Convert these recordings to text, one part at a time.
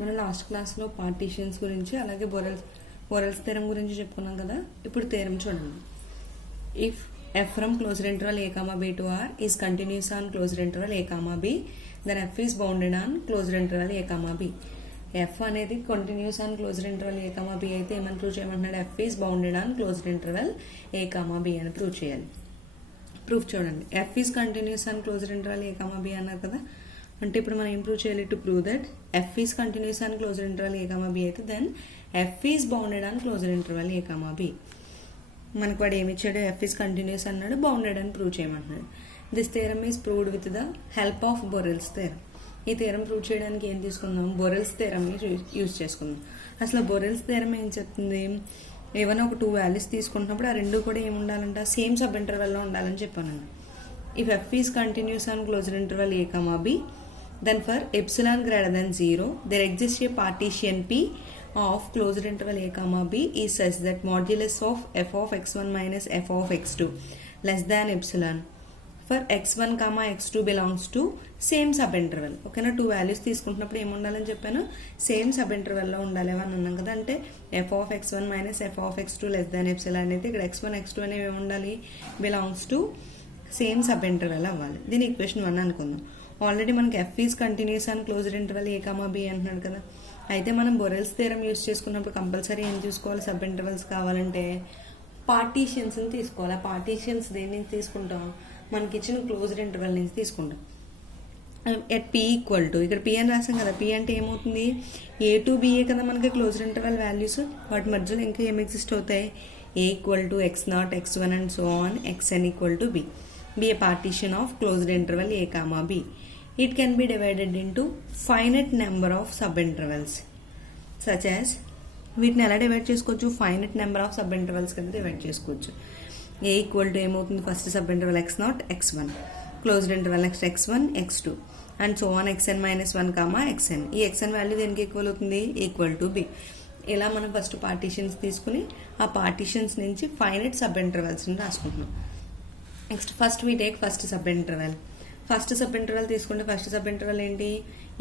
మన లాస్ట్ క్లాస్లో పార్టీషన్స్ గురించి అలాగే బొరెల్స్ థీరం గురించి చెప్పుకున్నాం కదా. ఇప్పుడు థీరం చూడండి. If f from closed interval a comma b to r is continuous on closed interval a comma b, then f is bounded on closed interval a comma b. f అనేది continuous on closed interval A comma B అయితే ఏమని prove చేయమంటున్నాడు, f is bounded on closed interval a comma b అని prove చేయాలి. Proof చూడండి. f is continuous on closed interval a comma b అన్నారు కదా. అంటే ఇప్పుడు మనం ఏం ప్రూవ్ చేయాలి? To prove that f is continuous on closed interval a comma b అయితే then f is bounded on closed interval a comma b. మనకు వాడు ఏమి ఇచ్చాడు? f is continuous అన్నాడు, బౌండెడ్ అని ప్రూవ్ చేయమంటున్నాడు. This theorem is proved with the help of Borel's theorem. ఈ theorem prove చేయడానికి ఏం తీసుకుందాం? బొరెల్స్ థియరమ్ యూజ్ చేసుకుందాం. అసలు బొరెల్స్ థియరమ్ ఏం చెప్తుంది? ఏమైనా ఒక 2 వాల్యూస్ తీసుకుంటున్నప్పుడు ఆ రెండు కూడా ఏమి ఉండాలంట? సేమ్ సబ్ ఇంటర్వెల్లో ఉండాలని చెప్పాను. If f is continuous on closed interval a comma b, then for epsilon greater than 0 there exists a partition p of closed interval a comma b is such that modulus of f of x1 minus f of x2 less than epsilon for x1 comma x2 belongs to same subinterval. ఓకేనా? 2 values తీసుకుంటున్నప్పుడు ఏమి ఉండాలని చెప్పాను? Same sub ఇంటర్వెల్లో ఉండాలి అని అన్నాం కదా. అంటే f of x1 minus f of x2 less than epsilon అయితే ఇక్కడ x1 x2 అనేవి ఏమి ఉండాలి? Belongs to same sub interval అవ్వాలి. దీని ఈక్వేషన్ 1 అనుకుందాం. ఆల్రెడీ మనకి f ఈజ్ కంటిన్యూస్ అని క్లోజ్డ్ ఇంటర్వెల్ ఏ కామా బి అంటున్నాడు కదా. అయితే మనం బొరెల్స్ థియరమ్ యూజ్ చేసుకున్నప్పుడు కంపల్సరీ ఏం చూసుకోవాలి? సబ్ ఇంటర్వెల్స్ కావాలంటే పార్టీషన్స్ని తీసుకోవాలి. ఆ పార్టీషన్స్ దేని నుంచి తీసుకుంటాం? మనకి ఇచ్చిన క్లోజ్డ్ ఇంటర్వెల్ నుంచి తీసుకుంటాం. ఎట్ p ఈక్వల్ టు, ఇక్కడ p అని రాసాం కదా. p అంటే ఏమవుతుంది? a టు b కదా మనకి క్లోజ్డ్ ఇంటర్వెల్ వాల్యూస్. వాటి మధ్యలో ఇంకా ఏం ఎగ్జిస్ట్ అవుతాయి? a equal to x0, x1 and so on, xn equal to b. be a partition of closed interval a comma b. It can be divided into finite number of subintervals such as, వీటిని ఎలా divide చేసుకోవచ్చు? Finite number of sub intervals కింద divide చేసుకోవచ్చు. A equal to ఏమవుతుంది? First sub interval x0, x1, closed interval next x1, x2 and so on xn minus 1 comma xn. ఈ xn value దేనికి equal అవుతుంది? Equal to b. ఇలా మనం first partitions తీసుకుని ఆ పార్టీషన్స్ నుంచి ఫైనైట్ సబ్ ఇంటర్వల్స్ని రాసుకుంటున్నాం. Next first we take first sub interval. First sub interval తీసుకుంటే ఫస్ట్ సబ్ ఇంటర్వెల్ ఏంటి?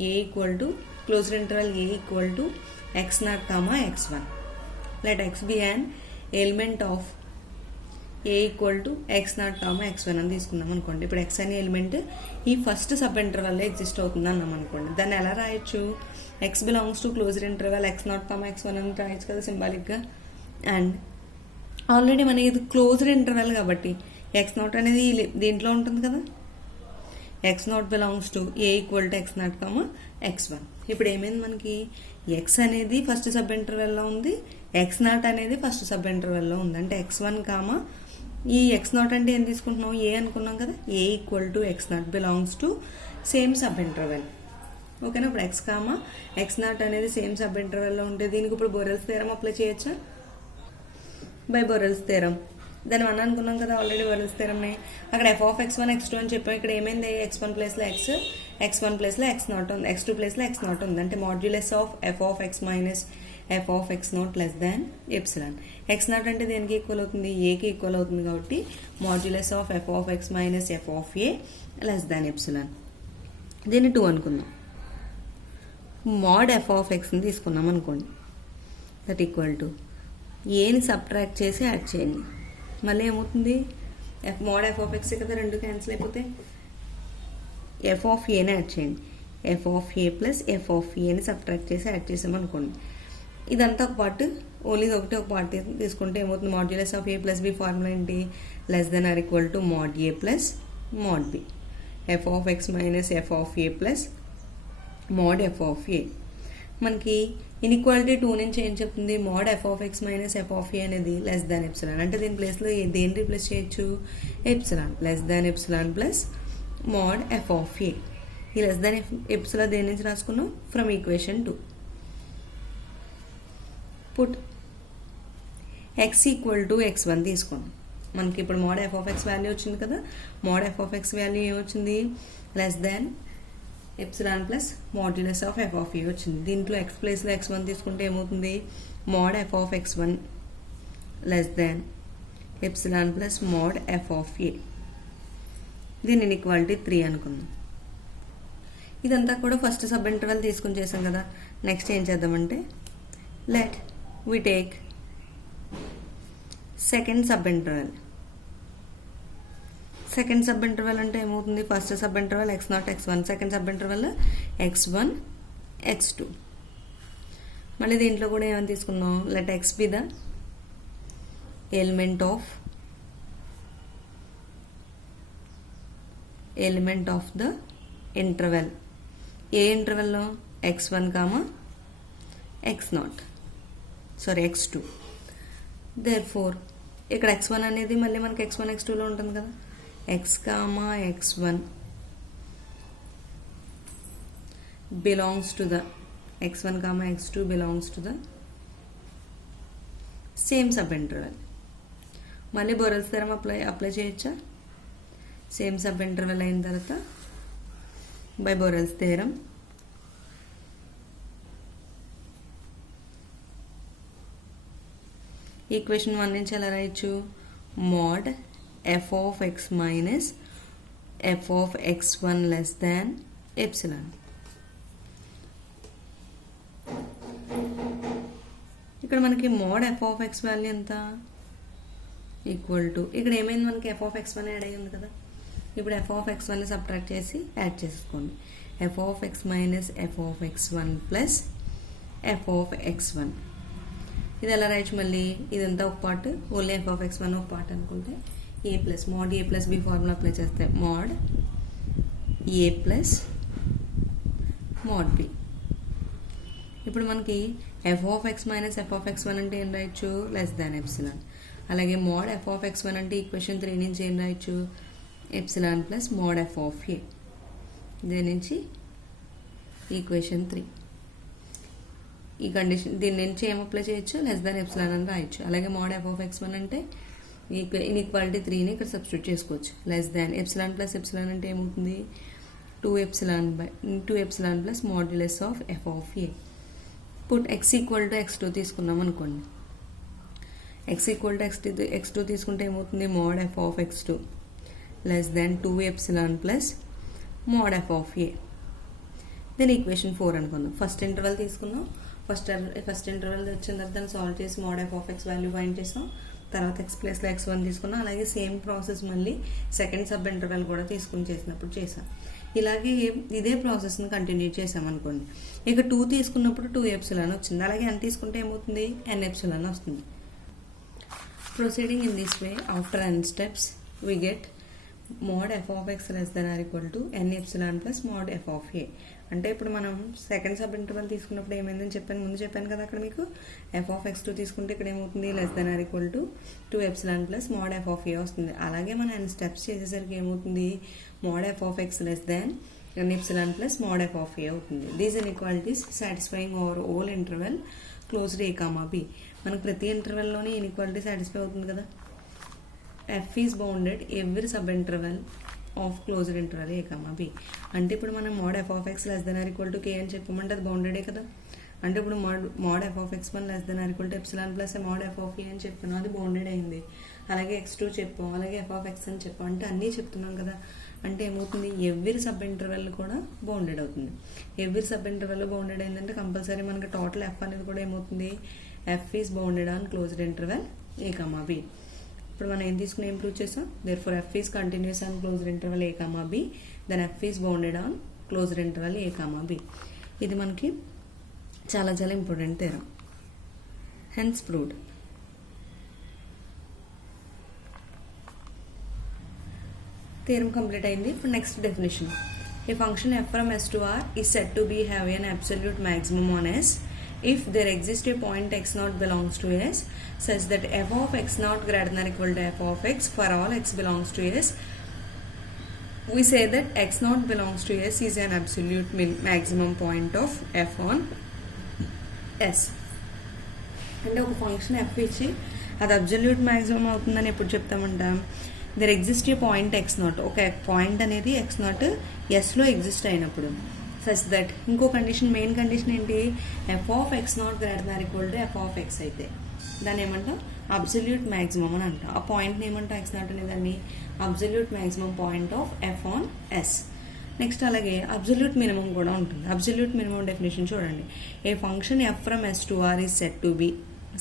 ఏ equal to closed interval A equal to x0 comma x1. Let x be an element of A equal to x0 comma x1 అని తీసుకున్నాం అనుకోండి. ఇప్పుడు x అనే element ఈ first sub ఇంటర్వెల్లో exist అవుతుంది అన్నాం అనుకోండి. దాన్ని ఎలా రాయొచ్చు? x belongs to closed interval x0 comma x1 అని రాయొచ్చు కదా సింబాలిక్గా. అండ్ ఆల్రెడీ మనకి ఇది క్లోజ్డ్ ఇంటర్వెల్ కాబట్టి x0 అనేది దీంట్లో ఉంటుంది కదా. x0 belongs to A equal to x0 comma x1. ఇప్పుడు ఏమైంది? మనకి x అనేది ఫస్ట్ సబ్ ఇంటర్వెల్లో ఉంది, x0 అనేది ఫస్ట్ సబ్ ఇంటర్వెల్లో ఉంది. అంటే x1 కామా ఈ x0 అంటే ఏం తీసుకుంటున్నాం? ఏ అనుకున్నాం కదా. A equal to x0 belongs to same sub interval. ఓకేనా? ఇప్పుడు x కామా x0 అనేది సేమ్ సబ్ ఇంటర్వెల్లో ఉంటే దీనికి ఇప్పుడు బొరెల్స్ థియరమ్ అప్లై చేయొచ్చా? By Borel's theorem. దాన్ని 1 అనుకున్నాం కదా ఆల్రెడీ బొరెల్స్ థియరమ్ని. అక్కడ f of x1, x2 అని చెప్పాం. ఇక్కడ ఏమైంది? x1 ప్లేస్లో x, x1 ప్లేస్లో x0 ఉంది, x2 ప్లేస్లో x0 ఉంది. అంటే modulus of f of x minus f of x0 less than epsilon. x0 అంటే దేనికి ఈక్వల్ అవుతుంది? ఏకి ఈక్వల్ అవుతుంది కాబట్టి modulus of f of x minus f of a less than epsilon. దీన్ని 2 అనుకుందాం. మోడ్ f of xని తీసుకున్నాం అనుకోండి. దట్ ఈక్వల్ టు ఏని సబ్ట్రాక్ట్ చేసి యాడ్ చేయండి. మళ్ళీ ఏమవుతుంది? మోడ్ f of x కదా, రెండు క్యాన్సిల్ అయిపోతే f of a ని యాడ్ చేయండి. f of a plus f of a ని సబ్ట్రాక్ట్ చేసి యాడ్ చేసామనుకోండి. ఇదంతా ఒక పార్ట్, ఓన్లీ ఒకటి ఒక పార్ట్ తీసుకుంటే ఏమవుతుంది? Modulus of a plus b formula ఏంటి? Less than or equal to mod a plus mod b. f of x minus f of a plus mod f of a. మనకి inequality 2 నుంచి ఏం చెప్తుంది? Mod f of x minus f of a అనేది less than epsilon. అంటే దీని ప్లేస్లో దేన్ని replace చేయొచ్చు? Epsilon. Less than epsilon plus mod f of a. ఈ లెస్ దాన్ ఎప్సిలాన్ దేని నుంచి రాసుకున్నాం? From equation 2. Put x equal to x1 తీసుకున్నాం. మనకి ఇప్పుడు mod f of x value వచ్చింది కదా. Mod f of x value ఏమొచ్చింది? Less than epsilon plus modulus of f of a వచ్చింది. దీంట్లో x ప్లేస్లో x1 తీసుకుంటే ఏమవుతుంది? Mod f of x1 less than epsilon plus mod f of a. దీని inequality 3 అనుకుందాం. ఇదంతా కూడా ఫస్ట్ సబ్ ఇంటర్వెల్ తీసుకుని చేసాం కదా. నెక్స్ట్ ఏం చేద్దామంటే let we take second sub interval. Second sub interval అంటే ఏమవుతుంది, first sub interval x0 x1, second sub interval x1 x2. మళ్ళీ దీంట్లో కూడా ఏమని తీసుకుందాం, let x be the element of the interval. ఏ ఇంటర్వెల్లో x1 x0 x2. దేర్ఫోర్ ఇక్కడ x1 అనేది మళ్ళీ మనకి x1 x2లో ఉంటుంది కదా, x x1 belongs to the x1 x2 belongs to the same subinterval. మళ్ళీ బొరెల్స్ థియరం అప్లై చేయొచ్చా? సేమ్ సబ్ ఇంటర్వెల్ అయిన తర్వాత బై బొరెల్స్ థియరం ఈక్వేషన్ 1 నుంచి ఎలా రాయొచ్చు, mod f of x minus f of x1 less than epsilon. ఇక్కడ మనకి mod f of x value ఎంత, ఈక్వల్ టు ఇక్కడ ఏమైంది మనకి f of x1 యాడ్ అయ్యి ఉంది కదా, ఇప్పుడు f of x1ని సబ్ట్రాక్ట్ చేసి యాడ్ చేసుకోండి. f of x minus f of x1 plus f of x1. ఇది ఎలా రాయొచ్చు, మళ్ళీ ఇదంతా ఒక part, only f of x1 ఒక పార్ట్ అనుకుంటే ఏ ప్లస్ మోడ్ ఏ ప్లస్ బి ఫార్ములా అప్లై చేస్తే మోడ్ ఏ ప్లస్ మోడ్ బి. ఇప్పుడు మనకి f of x minus f of x1 అంటే ఏం రాయొచ్చు, లెస్ దాన్ ఎప్సిలాన్. అలాగే మోడ్ f of x1 అంటే ఈక్వేషన్ 3 నుంచి ఏం రాయొచ్చు, epsilon plus mod f of a. దీని నుంచి ఈక్వేషన్ 3. ఈ కండిషన్ దీని నుంచి ఏం అప్లై చేయొచ్చు, లెస్ దాన్ ఎప్సిలాన్ అని రాయొచ్చు. అలాగే మోడ్ f of x1 అంటే ఇన్ఈక్వాలిటీ 3ని ఇక్కడ సబ్స్టిట్యూట్ చేసుకోవచ్చు. Less than epsilon plus epsilon అంటే ఏమవుతుంది, 2 epsilon plus modulus of f of a. Put x equal to x2 తీసుకున్నాం అనుకోండి, x ఈక్వల్ టు x2 తీసుకుంటే ఏమవుతుంది, mod f of x2 less than 2 epsilon plus mod f of a. Then equation 4 అనుకుందాం. First interval తీసుకున్నాం, first interval వచ్చిన తర్వాత దాన్ని solve చేసి mod f of x value find చేసాం. తర్వాత x ప్లస్లో x1 తీసుకున్నాం. అలాగే సేమ్ ప్రాసెస్ మళ్ళీ సెకండ్ సబ్ ఇంటర్వెల్ కూడా తీసుకుని చేసినప్పుడు చేసాం. ఇలాగే ఇదే ప్రాసెస్ని కంటిన్యూ చేసాం అనుకోండి. ఇక 2 తీసుకున్నప్పుడు 2 ఎప్సిలాన్ వచ్చింది. అలాగే n తీసుకుంటే ఏమవుతుంది, n ఎప్సిలాన్ వస్తుంది. Proceeding in this way after n steps we get mod f of x less than or equal to n epsilon plus mod f of a. అంటే ఇప్పుడు మనం సెకండ్ సబ్ ఇంటర్వెల్ తీసుకున్నప్పుడు ఏమైందని ముందు చెప్పాను కదా అక్కడ మీకు, f of x2 తీసుకుంటే ఇక్కడ ఏమవుతుంది, less than or equal to 2 epsilon plus mod f of a వస్తుంది. అలాగే మనం n స్టెప్స్ చేసేసరికి ఏమవుతుంది, mod f of x less than n epsilon plus mod f of a అవుతుంది. These inequalities satisfying over all interval closed a, b. మనకు ప్రతి ఇంటర్వెల్లోనే inequality satisfy అవుతుంది కదా. f is bounded every sub interval of closed interval a, b. అంటే ఇప్పుడు మనం mod f of x less than or equal to k అని చెప్పమంటే అది బౌండెడే కదా. అంటే ఇప్పుడు mod f of x1 less than or equal to epsilon plus mod f of a అని చెప్పాను, అది బౌండెడ్ అయింది. అలాగే x2 చెప్పాం, అలాగే f of x అని చెప్పాం, అంటే అన్నీ చెప్తున్నాం కదా. అంటే ఏమవుతుంది, ఎవ్రీ సబ్ ఇంటర్వెల్ కూడా బౌండెడ్ అవుతుంది. ఎవ్రీ సబ్ ఇంటర్వెల్ బౌండెడ్ అయిందంటే కంపల్సరీ మనకి టోటల్ f అనేది కూడా ఏమవుతుంది, f is bounded on closed interval a, b. ఇప్పుడు మనం ఏం తీసుకుని ఏం ప్రూవ్ చేసాం, therefore f is continuous on closed interval a, b, then f is bounded on closed interval a, b. ఇది మనకి చాలా చాలా important theorem. Hence proved. Theorem complete అయింది. ఇప్పుడు next definition. A function f from s to r is said to be have an absolute maximum on s if there exists a point x0 belongs to s such that f of x0 greater than or equal to f of x for all x belongs to s. We say that x0 belongs to s is an absolute maximum point of f on s. అంటే ఒక function f ఇచ్చి అది absolute maximum అవుతుందని ఎప్పుడు చెప్తామంటాం, there exist a point x0, ఒక point అనేది x0 ఎస్లో ఎగ్జిస్ట్ అయినప్పుడు. సచ్ దట్ ఇంకో కండిషన్, మెయిన్ కండిషన్ ఏంటి, f of x0 greater than equal to f of x అయితే దాన్ని ఏమంటాం, అబ్సల్యూట్ మ్యాక్సిమం అని అంటాం. ఆ పాయింట్ని ఏమంటాం, x0 అనే దాన్ని absolute maximum point of f on s. Next అలాగే అబ్జల్యూట్ మినిమం కూడా ఉంటుంది. అబ్జల్యూట్ మినిమం డెఫినేషన్ చూడండి. A function F from S to R is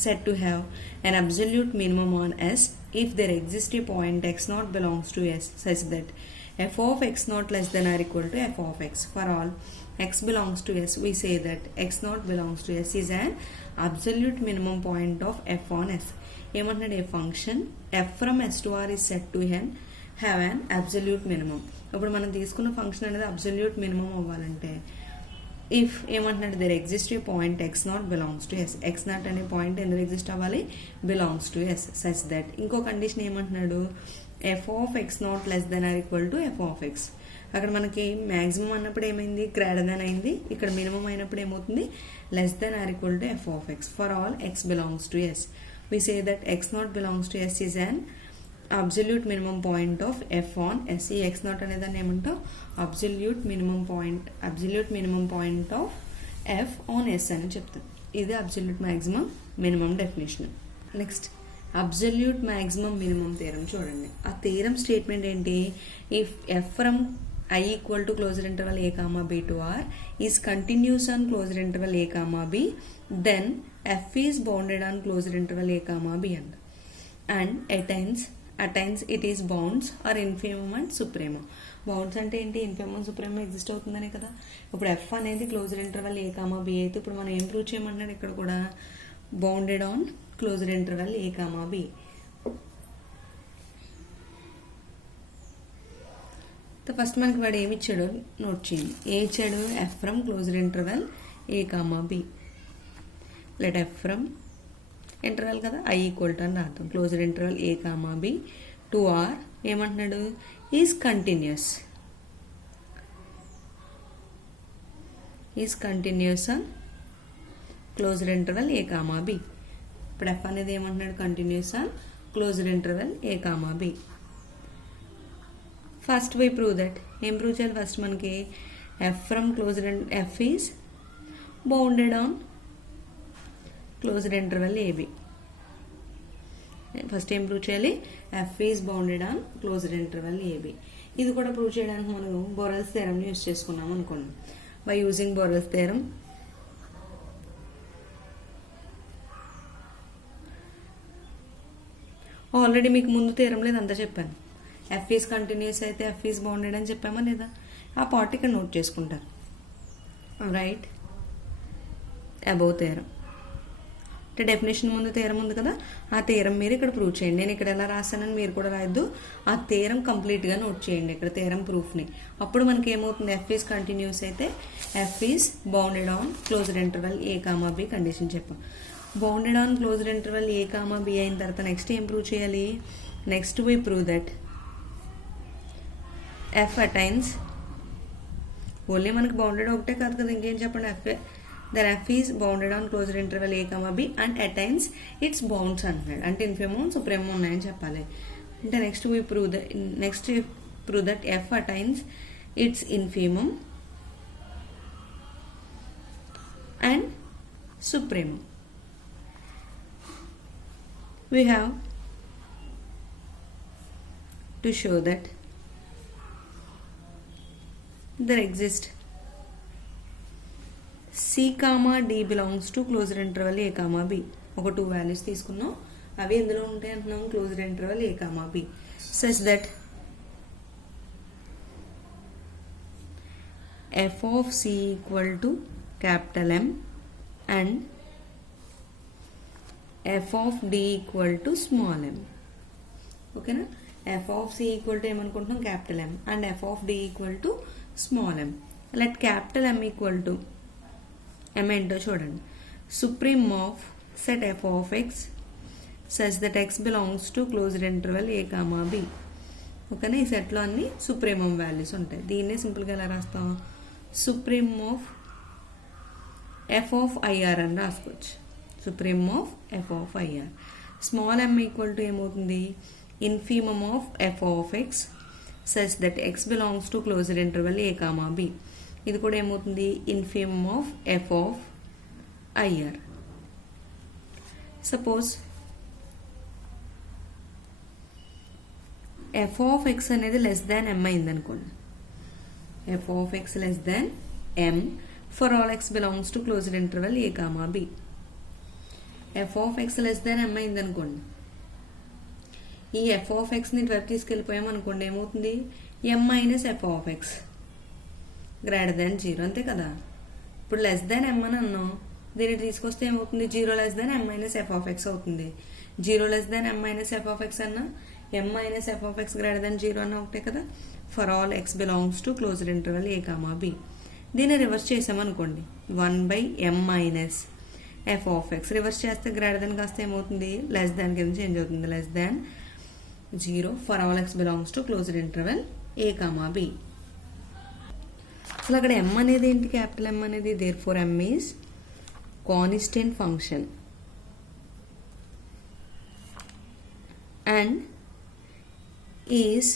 said to have an absolute minimum on S if there exists a point x naught belongs to S such that f of x naught less than or equal to f of x. For all x belongs to S, we say that x naught belongs to S is an absolute minimum point of f on S. ఏమంటున్నాడు, ఏ function f from S to R is said to have an absolute minimum. ఇప్పుడు మనం తీసుకున్న function అనేది absolute minimum అవ్వాలంటే if ఏమంటున్నాడు, there exist a point X not belongs to S. X not అనే point ఎందుకు exist అవ్వాలి, belongs to S such that. ఇంకో కండిషన్ ఏమంటున్నాడు, F of X not less than or equal to F of X. అక్కడ మనకి maximum అన్నప్పుడు ఏమైంది, greater than అయింది. ఇక్కడ మినిమం అయినప్పుడు ఏమవుతుంది, less than or equal to F of X. For all X belongs to S, we say that X not belongs to S is an absolute minimum point of F on S. ఈ X not అనేదాన్ని ఏమంటాం, absolute minimum point of F on S అని చెప్తాం. ఇది absolute maximum minimum definition. Next absolute maximum minimum theorem చూడండి. ఆ theorem statement ఏంటి, if F from I equal to closed interval a comma b to r is continuous on closed interval a comma b, then f is bounded on closed interval a comma b and attains it is bounds or infimum and supremum. Bounds అంటే ఏంటి, infimum supremum exist అవుతుందనే కదా. ఇప్పుడు F అనేది closed interval A comma B అయితే ఇప్పుడు మనం ఏం ప్రూవ్ చేయమంటున్నాడు, ఇక్కడ కూడా bounded on closed interval A comma B. First మనకి వాడు ఏమి ఇచ్చాడు నోట్ చేయండి. ఏ ఇచ్చాడు, F from closed interval A comma B. Let F from interval కదా, ఐ ఈక్వల్ టు అని రాద్దాం. Closed interval A comma B to R ఏమంటున్నాడు, is continuous on closed interval A comma B. ఇప్పుడు ఎఫ్ అనేది ఏమంటున్నాడు, continuous on closed interval A comma B. First we prove that, ఏం prove చేయాలి first మనకి, F from closed F is bounded on closed interval AB. First ఏం prove చేయాలి, F is bounded on closed interval AB. ఇది కూడా prove చేయడానికి మనం బొరెల్స్ theorem use చేసుకున్నాం అనుకోండి. బై యూజింగ్ బొరెల్స్ థియరమ్ ఆల్రెడీ మీకు ముందు థియరమ్ లేదు అంతా చెప్పాను. ఎఫ్ ఈజ్ కంటిన్యూస్ అయితే ఎఫ్ ఈజ్ బౌండెడ్ అని చెప్పామా లేదా, ఆ పార్ట్ ఇక్కడ నోట్ చేసుకుంటారు. రైట్ అబౌవ్ థియరమ్ అంటే డెఫినేషన్ ముందు థియరం ఉంది కదా, ఆ థియరం మీరు ఇక్కడ ప్రూవ్ చేయండి. నేను ఇక్కడ ఎలా రాశానని మీరు కూడా రాయొద్దు, ఆ థియరం కంప్లీట్గా నోట్ చేయండి ఇక్కడ థియరం ప్రూఫ్ని. అప్పుడు మనకి ఏమవుతుంది, ఎఫ్ ఈజ్ కంటిన్యూస్ అయితే F is bounded on closed interval A comma B condition చెప్పాం. Bounded on closed interval A comma B అయిన తర్వాత నెక్స్ట్ ఏం ప్రూవ్ చేయాలి, next we prove that F attains, only మనకి బౌండెడ్ ఒకటే కాదు కదా, ఇంకేం చెప్పండి, f is bounded on closed interval a comma b and attains its bounds అంటున్నాడు. అంటే ఇన్ఫిమమ్ సుప్రీమమ్ ఉన్నాయని చెప్పాలి. అంటే next prove that f attains its infimum and supremum. We have to show that there exists C comma D belongs to closed interval A comma B. ఒక 2 values తీసుకున్నాం, అవి ఎందులో ఉంటాయి అంటున్నాం, closed interval A comma B. Such that F of C equal to capital M and F of D equal to small m. ఓకేనా, F of C equal to ఏమనుకుంటున్నాం, capital M and F of D equal to small m. Let capital M equal to M ఏంటో చూడండి, supremum of set F of X such that X belongs to closed interval A comma B. ఓకేనా, ఈ సెట్లో అన్ని supremum values ఉంటాయి. దీన్నే సింపుల్గా ఎలా రాస్తాం, supremum of F of IR అని రాసుకోవచ్చు. Supremum of F of IR. Small m equal to ఏమవుతుంది, infimum of F of X such that X belongs to closed interval A comma B. ఇది కూడా ఏమవుతుంది, infimum of F of IR. Suppose F of X అనేది less than m అయింది అనుకోండి. f of x less than m for all x belongs to closed interval a comma b. f of x less than m అయింది అనుకోండి, ఈ f of x ని ఇటువైపు తీసుకెళ్ళిపోయాం అనుకోండి, ఏమవుతుంది m minus f of x greater దాన్ 0, అంతే కదా. ఇప్పుడు లెస్ దాన్ m అని అన్నాం, దీన్ని తీసుకొస్తే ఏమవుతుంది 0 less than m minus f of x అవుతుంది. 0 less than m minus f of x అన్నా m minus f of x greater దాన్ 0 అన్న ఒకటే కదా. For all x belongs to closed interval a comma b. దీన్ని రివర్స్ చేసామనుకోండి 1/m minus f of x. Reverse చేస్తే greater than కాస్త ఏమవుతుంది less than కింద చేంజ్ అవుతుంది, less than 0 for all x belongs to closed interval a comma b. అసలు అక్కడ m అనేది ఏంటి, క్యాపిటల్ M అనేది, therefore m is constant function and is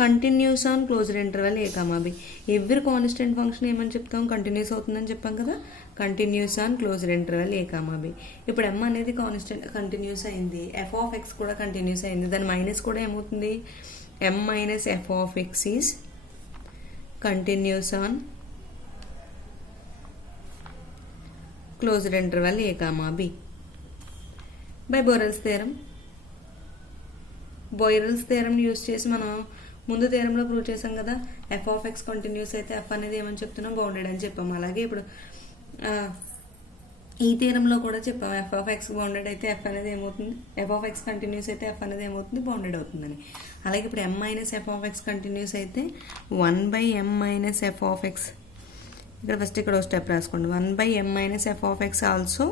continuous on closed interval A comma B. Every constant function ఏమని చెప్తాం, continuous అవుతుందని చెప్పాం కదా, continuous on closed interval A comma B. ఇప్పుడు m అనేది కంటిన్యూస్ అయింది, f of x కూడా continuous అయింది, దాని మైనస్ కూడా ఏమవుతుంది m minus f of x is continuous on closed interval A comma B by Borel's theorem. Borel's theorem use చేసి మనం ముందు థియరంలో ప్రూవ్ చేసాం కదా, f of x కంటిన్యూస్ అయితే f అనేది ఏమని చెప్తున్నాం, బౌండెడ్ అని చెప్పాము. అలాగే ఇప్పుడు ఈ థియరంలో కూడా చెప్పాము, f of x బౌండెడ్ అయితే f అనేది ఏమవుతుంది, f of x కంటిన్యూస్ అయితే f అనేది ఏమవుతుంది, బౌండెడ్ అవుతుందని. అలాగే ఇప్పుడు m minus f of x continuous అయితే 1/m minus f of x, ఇక్కడ ఫస్ట్ ఇక్కడ ఒక స్టెప్ రాసుకోండి, 1/m minus f of x also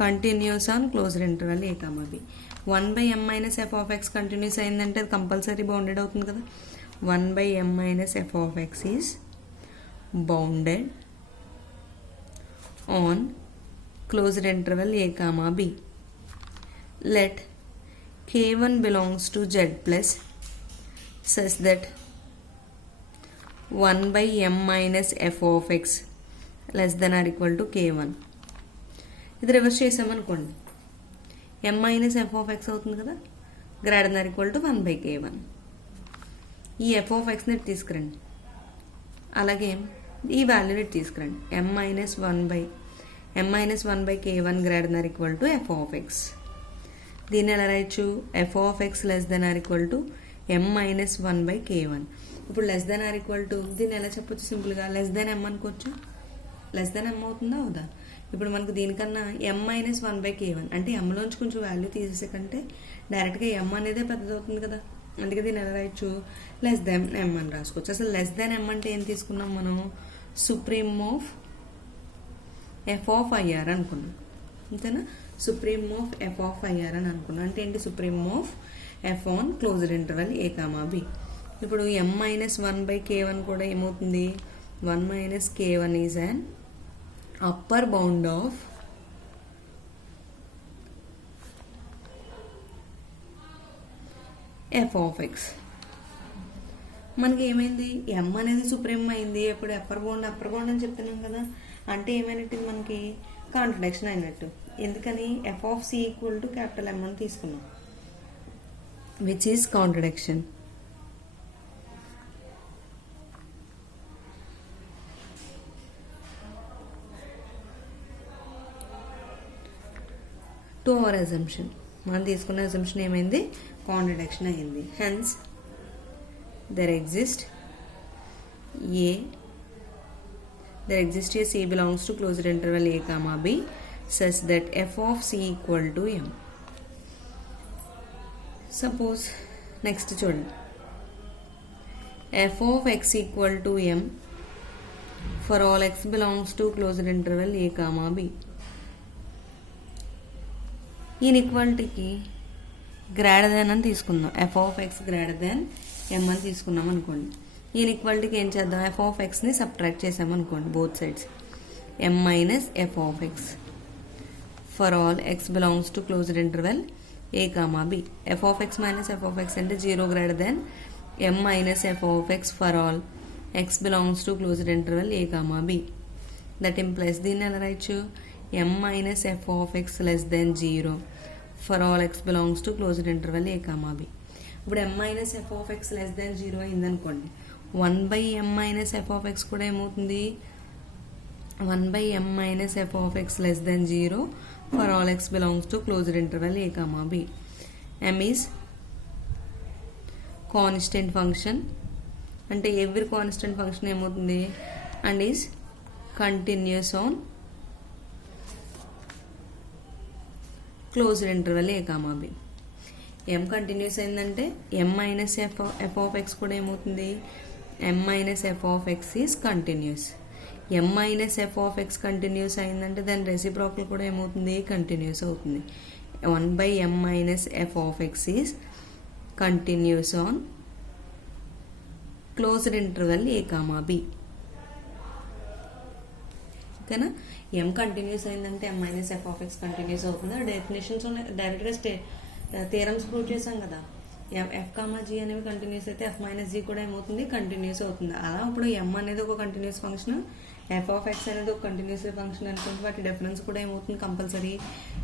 continuous on closed interval A comma B. 1/m minus f of x continuous అయిందంటే అది compulsory bounded అవుతుంది కదా. 1/m minus f of x is bounded on closed interval A comma B. Let k1 belongs to z plus such that 1/m minus f of x less than or equal to k1. ఇది reverse చేసామనుకోండి, m minus f of x అవుతుంది కదా, greater than equal to 1/k1. ఈ f of x ని తీసుకురండి, అలాగే ఈ వాల్యూని తీసుకురండి, m minus 1/k1 greater than equal to f of x. దీన్ని ఎలా రాయొచ్చు, f of x less than or equal to m minus 1/k1. ఇప్పుడు less than or equal to దీన్ని ఎలా చెప్పొచ్చు, సింపుల్గా లెస్ దెన్ m అనుకోవచ్చు. లెస్ దెన్ m అవుతుందా అవుదా. ఇప్పుడు మనకు దీనికన్నా m మైనస్ 1/k1 అంటే mలోంచి కొంచెం వాల్యూ తీసేసే కంటే డైరెక్ట్గా m అనేదే పెద్దది అవుతుంది కదా, అందుకే దీన్ని ఎలా రాయొచ్చు, లెస్ దెన్ m అని రాసుకోవచ్చు. అసలు లెస్ దెన్ m అంటే ఏం తీసుకున్నాం మనం, supremum of f of IR అనుకున్నాం, అంతేనా. Supremum of f of IR అని అనుకున్నాం అంటే ఏంటి, supremum of f on closed interval A comma B. ఇప్పుడు m మైనస్ 1/k1 కూడా ఏమవుతుంది, 1 minus k1 is an upper bound of f of x. మనకి ఏమైంది, m అనేది సుప్రీం అయింది, ఇప్పుడు అప్పర్ బౌండ్ అని చెప్తున్నాం కదా, అంటే ఏమైనట్టు మనకి కాంట్రడిక్షన్ అయినట్టు. ఎందుకని f of c equal to capital M అని తీసుకున్నాం, which is contradiction. To our assumption, మనం తీసుకున్న అజంప్షన్ ఏమైంది, కాంట్రడిక్షన్ అయింది. Hence there exists a c belongs to closed interval a comma b such that f of c equal to m. Suppose next చూడండి, f of x equal to m for all x belongs to closed interval a comma b. ఈక్వాలిటీకి greater than అని తీసుకుందాం, f of x greater than m అని తీసుకున్నాం అనుకోండి. ఈక్వాలిటీకి ఏం చేద్దాం, f of x ని సబ్ట్రాక్ట్ చేసామనుకోండి both sides, m minus f of x for all x belongs to closed interval a comma b. f of x minus f of x అంటే 0 greater than m minus f of x for all x belongs to closed interval a comma b. That implies దీన్ని ఎలా రాయొచ్చు, m minus f of x less than 0 for all x belongs to closed interval a comma b. ఇప్పుడు m minus F of X less than 0 అయిందనుకోండి, 1/m minus F of X కూడా ఏమవుతుంది, 1/m minus F of X less than 0 for all X belongs to closed interval a, b. m is constant function, అంటే every constant function ఏమవుతుంది, and is continuous on closed interval a, b. m continuous అయిందంటే m minus F of X కూడా ఏమవుతుంది, m minus F of X is continuous. m minus F of X continuous అయిందంటే దాని reciprocal కూడా ఏమవుతుంది, continuous అవుతుంది. 1/m minus F of X is continuous on closed interval a, b. ఓకేనా? m continuous అయిందంటే m minus F of X continuous అవుతుంది. Definitions డైరెక్ట్గా theorems prove చేసాం కదా, ఎఫ్ కామా జీ అనేవి కంటిన్యూస్ అయితే ఎఫ్ మైనస్ జీ కూడా ఏమవుతుంది, కంటిన్యూస్ అవుతుంది. అలా ఇప్పుడు m అనేది ఒక continuous function, F of X అనేది ఒక కంటిన్యూస్ ఫంక్షన్ అనుకుంటే వాటి డిఫరెన్స్ కూడా ఏమవుతుంది, కంపల్సరీ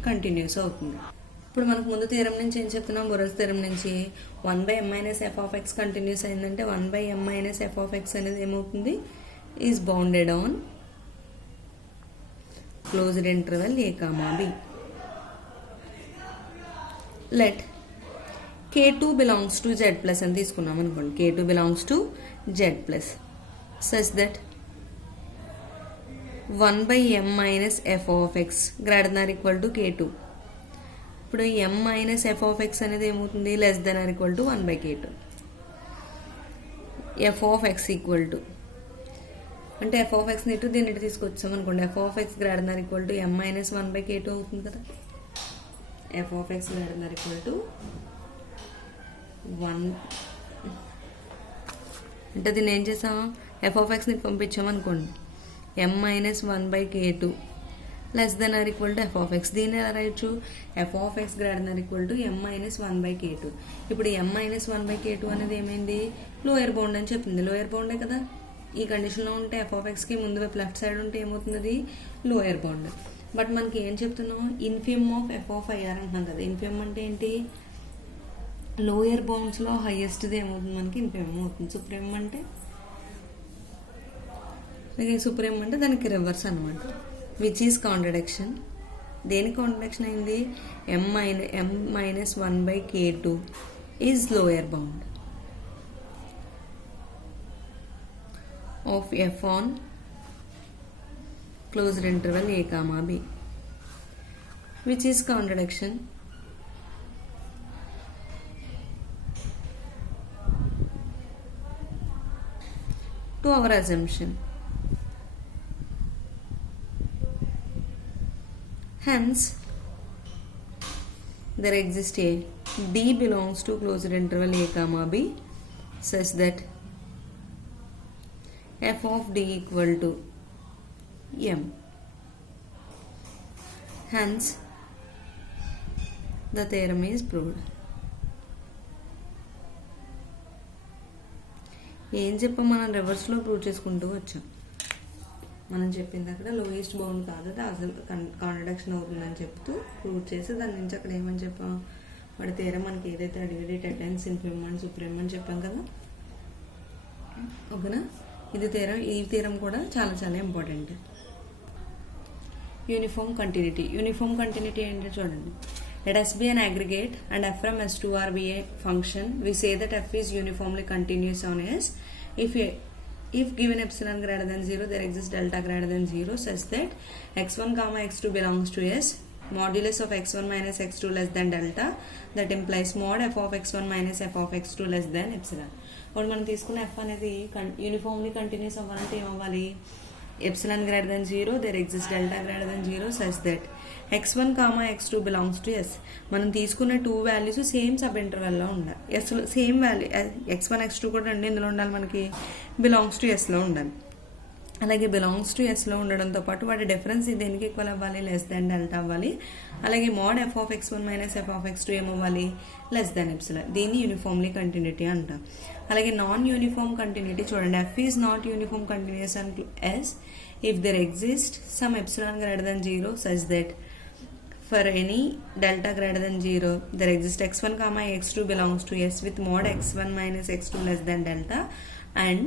కంటిన్యూస్ అవుతుంది. ఇప్పుడు మనకు ముందు థీరం నుంచి ఏం చెప్తున్నాం, బొరెల్స్ థీరం నుంచి 1/m minus F of X continuous అయిందంటే 1/m minus F of X అనేది ఏమవుతుంది, is bounded on closed interval a, b. Let k2 belongs to z plus అని తీసుకున్నాం అనుకోండి, k2 belongs to z plus such that 1/m minus F of X greater than equal to k2. ఇప్పుడు m minus F of X అనేది ఏమవుతుంది, less than or equal to 1/k2. F of X equal to అంటే F of ఎక్స్ని ఇటు దీన్ని ఇటు తీసుకొచ్చాం అనుకోండి, F of X greater than equal to m minus 1/k2 అవుతుంది కదా. F of X greater than equal to 1 అంటే దీన్ని ఏం చేసాం, ఎఫ్ ఆఫ్ ఎక్స్ని పంపించాం అనుకోండి, m minus 1/k2 less than or equal to F of X. దీన్ని ఎలా రాయొచ్చు, F of X greater than equal to m minus 1/k2. ఇప్పుడు m మైనస్ 1/k2 అనేది ఏమైంది, లోయర్ బౌండ్ అని చెప్పింది. లోయర్ బౌండే కదా, ఈ కండిషన్లో ఉంటే ఎఫ్ ఆఫ్ ఎక్స్కి ముందు వైపు లెఫ్ట్ సైడ్ ఉంటే ఏమవుతుంది, అది లోయర్ బౌండ్. బట్ మనకి ఏం చెప్తున్నాం, ఇన్ఫిమ్ ఆఫ్ ఎఫ్ ఆఫ్ ఐఆర్ అంటున్నాం కదా. ఇన్ఫిమ్ అంటే ఏంటి, లోయర్ బౌండ్స్లో హైయెస్ట్ది ఏమవుతుంది, మనకి ఇన్ఫిమ్ అవుతుంది. సుప్రీం అంటే సుప్రీం అంటే దానికి రివర్స్ అనమాట, విచ్ ఈజ్ కాంట్రడిక్షన్. దేనికి కాంట్రడిక్షన్ అయింది, m minus 1/k2 is lower bound of f on closed interval a, b, which is contradiction to our assumption. Hence, there exists a D belongs to closed interval a, b such that f of D equal to m. Hence, the theorem is proved. ఏం చెప్పాం, మనం రివర్స్లో prove చేసుకుంటూ వచ్చాం. మనం చెప్పింది అక్కడ lowest bound కాదు, అసలు కాంట్రడిక్షన్ అవుతుందని చెప్తూ ప్రూవ్ చేసి దాని నుంచి అక్కడ ఏమని చెప్పాం, వాడి థీరం మనకి ఏదైతే అడిగేది టెటెన్స్, ఇన్ఫిమ్ అండ్ సుప్రీం అని చెప్పాం కదా. ఓకేనా, ఇది థీరం. ఈ థీరం కూడా చాలా చాలా important. Uniform continuity. Uniform continuity ఏంటో చూడండి. Let S be an aggregate and f from S to R be a function. We say that f is uniformly continuous on S. If given epsilon greater than 0, there exists delta greater than 0 such that x1 comma x2 belongs to S. Modulus of x1 minus x2 less than delta. That implies mod f of x1 minus f of x2 less than epsilon. ఇప్పుడు మనం తీసుకున్న f అనేది uniformly continuous అవ్వాలంటే ఏమవ్వాలి, epsilon greater than 0, there exists delta greater than 0 such that x1 comma x2 belongs to S. మనం తీసుకున్న 2 values same sub ఇంటర్వెల్లో ఉండాలి. Yes same value x1 x2 కూడా రెండు ఇందులో ఉండాలి, మనకి బిలాంగ్స్ టు ఎస్లో ఉండాలి. అలాగే బిలాంగ్స్ టు ఎస్లో ఉండడంతో పాటు వాటి డిఫరెన్స్ దేనికి ఈక్వల్ అవ్వాలి, లెస్ దాన్ డెల్టా అవ్వాలి. అలాగే mod F of x1 minus F of x2 ఏమవ్వాలి, లెస్ దాన్ ఎప్సిలాన్. దీన్ని యూనిఫామ్లీ కంటిన్యూటీ అంటాం. అలాగే నాన్ యూనిఫామ్ కంటిన్యూటీ చూడండి. F is not uniform continuous and S if there exist some epsilon greater than 0 such that for any delta greater than 0 there exists x1 comma x2 belongs to S with mod x1 minus x2 less than delta and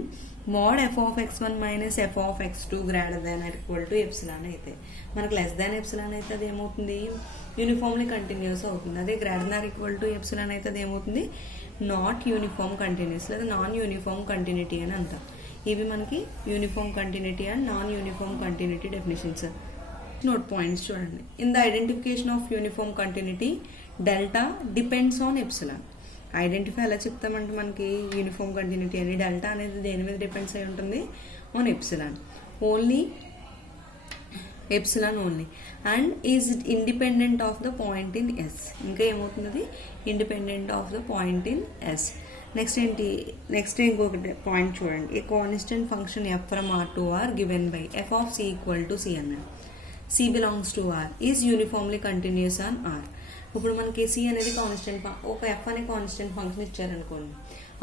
mod f of x1 minus f of x2 greater than or equal to epsilon అయితే మనకు less than epsilon అయితే అది ఏమవుతుంది uniformly continuous అవుతుంది. అదే greater than equal to epsilon అయితే అది ఏమవుతుంది నాట్ యూనిఫామ్ కంటిన్యూస్ లేదా నాన్ యూనిఫామ్ కంటిన్యూటీ అని అంటాం. ఇవి మనకి uniform continuity and non uniform continuity definitions. Note points చూడండి. In the identification of uniform continuity delta depends on epsilon. Identify ఎలా చెప్తామంటే మనకి యూనిఫామ్ కంటిన్యూటీ అని డెల్టా అనేది దేని మీద డిపెండ్స్ అయి ఉంటుంది on epsilon only, epsilon only and is independent of the point in S. ఇంకా ఏమవుతుంది independent of the point in S. Next ఏంటి, నెక్స్ట్ ఇంకొకటి పాయింట్ చూడండి. A constant function F from R to R given by F of C equal to C అన్నాడు. C belongs to R is uniformly continuous on R. ఇప్పుడు మనకి C అనేది constant, ఒక F అనే constant function ఇచ్చారనుకోండి,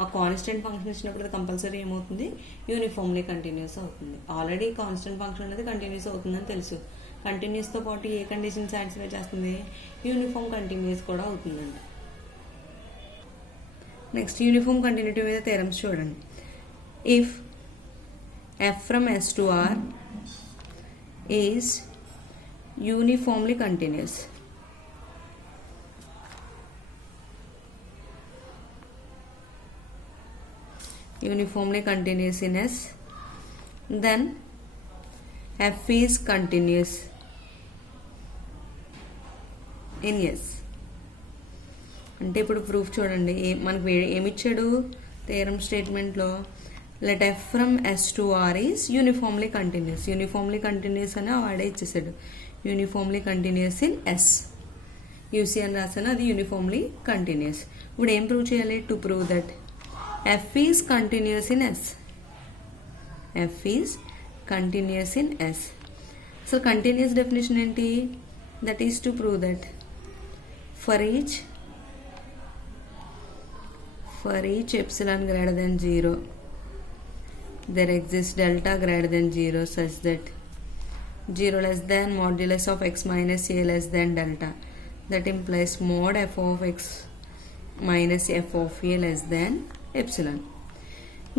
ఆ constant function ఇచ్చినప్పుడు అది కంపల్సరీ ఏమవుతుంది యూనిఫామ్లీ కంటిన్యూస్ అవుతుంది. ఆల్రెడీ కాన్స్టెంట్ ఫంక్షన్ అనేది కంటిన్యూస్ అవుతుందని తెలుసు. కంటిన్యూస్తో పాటు ఏ కండిషన్ సాటిస్ఫై చేస్తుంది యూనిఫామ్ కంటిన్యూస్ కూడా అవుతుందండి. నెక్స్ట్ యూనిఫామ్ కంటిన్యూటీ మీద థీరమ్స్ చూడండి. If F from S to R is uniformly continuous, uniformly continuous in S, then F is continuous in S. అంటే ఇప్పుడు ప్రూఫ్ చూడండి. మనకు ఏమిచ్చాడు థియరమ్ స్టేట్మెంట్లో, let F from S to R is uniformly continuous. Uniformly continuous అని వాడే ఇచ్చేసాడు. Uniformly continuous in S. UC అని రాసాను, అది యూనిఫామ్లీ కంటిన్యూస్. ఇప్పుడు ఏం ప్రూవ్ చేయాలి? To prove that F is continuous in S. F is continuous in S. So continuous definition enti? That is to prove that for each epsilon greater than 0 there exists delta greater than 0 such that 0 less than modulus of x minus a less than delta. That implies mod f of x minus f of a less than epsilon.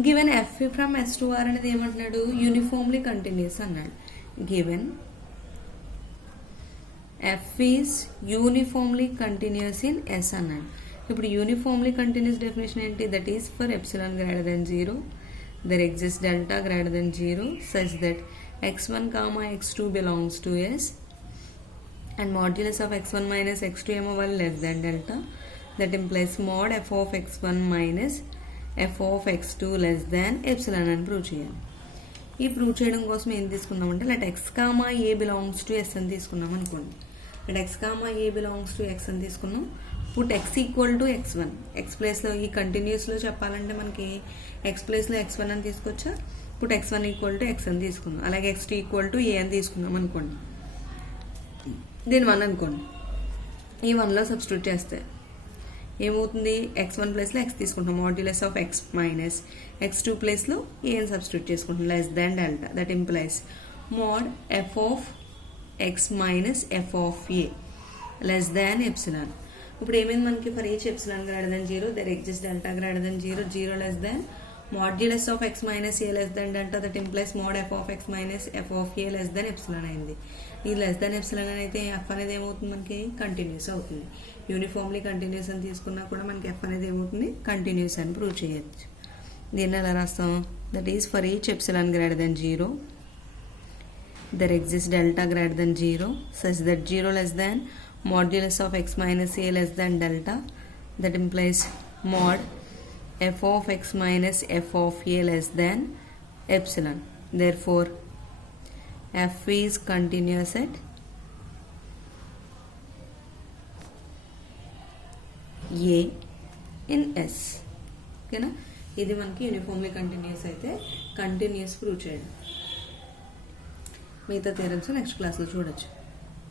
Given F from S to R అనేది ఏమంటున్నాడు uniformly continuous అన్నాడు. Given F is uniformly continuous in S అన్నాడు. ఇప్పుడు uniformly continuous definition ఏంటి? That is for epsilon greater than 0 there exist delta greater than 0 such that x1 comma x2 belongs to S and modulus of x1 minus x2 ఏమో వాళ్ళు less than delta. That implies mod F of x1 minus F of x2 less than epsilon అని prove చేయాలి. ఈ prove చేయడం కోసం ఏం తీసుకుందామంటే let X comma A belongs to S అని తీసుకున్నాం అనుకోండి. Let X comma A belongs to X అని తీసుకున్నాం. Put X equal to x1. X ప్లేస్లో ఈ కంటిన్యూస్లో చెప్పాలంటే మనకి ఎక్స్ ప్లేస్లో x1 అని తీసుకొచ్చా. Put x1 equal to X అని తీసుకున్నాం. అలాగే x2 ఈక్వల్ టు ఏ అని తీసుకున్నాం అనుకోండి. దీని 1 అనుకోండి. ఈ 1లో సబ్స్టిట్యూట్ చేస్తే ఏమవుతుంది? x1 ప్లేస్లో x తీసుకుంటాం. Modulus of x minus x2 ప్లేస్లో ఏ అని సబ్స్టిట్యూట్ చేసుకుంటాం less than delta. That implies mod F of x minus F of A less than epsilon. ఇప్పుడు ఏమైంది మనకి? For each epsilon greater than 0 there exist delta greater than 0 0 less than modulus of x minus A less than delta. That implies mod F of x minus F of A less than epsilon అయింది. ఈ less than epsilon అయితే F అనేది ఏమవుతుంది మనకి continuous అవుతుంది. Uniformly continuous అని తీసుకున్నా కూడా మనకి ఎఫ్ అనేది ఏమవుతుంది కంటిన్యూస్ అని ప్రూవ్ చేయొచ్చు. దీన్ని ఎలా రాస్తాం? That is for each epsilon greater than 0 there exist delta greater than 0 such that 0 less than modulus of x minus A less than delta. That implies mod F of x minus F of A less than epsilon. Therefore f is continuous at a in s. ఓకేనా? ఇది మనకి uniformly continuous అయితే continuous prove చేయడం. మిగతా theorems next క్లాస్లో చూడొచ్చు.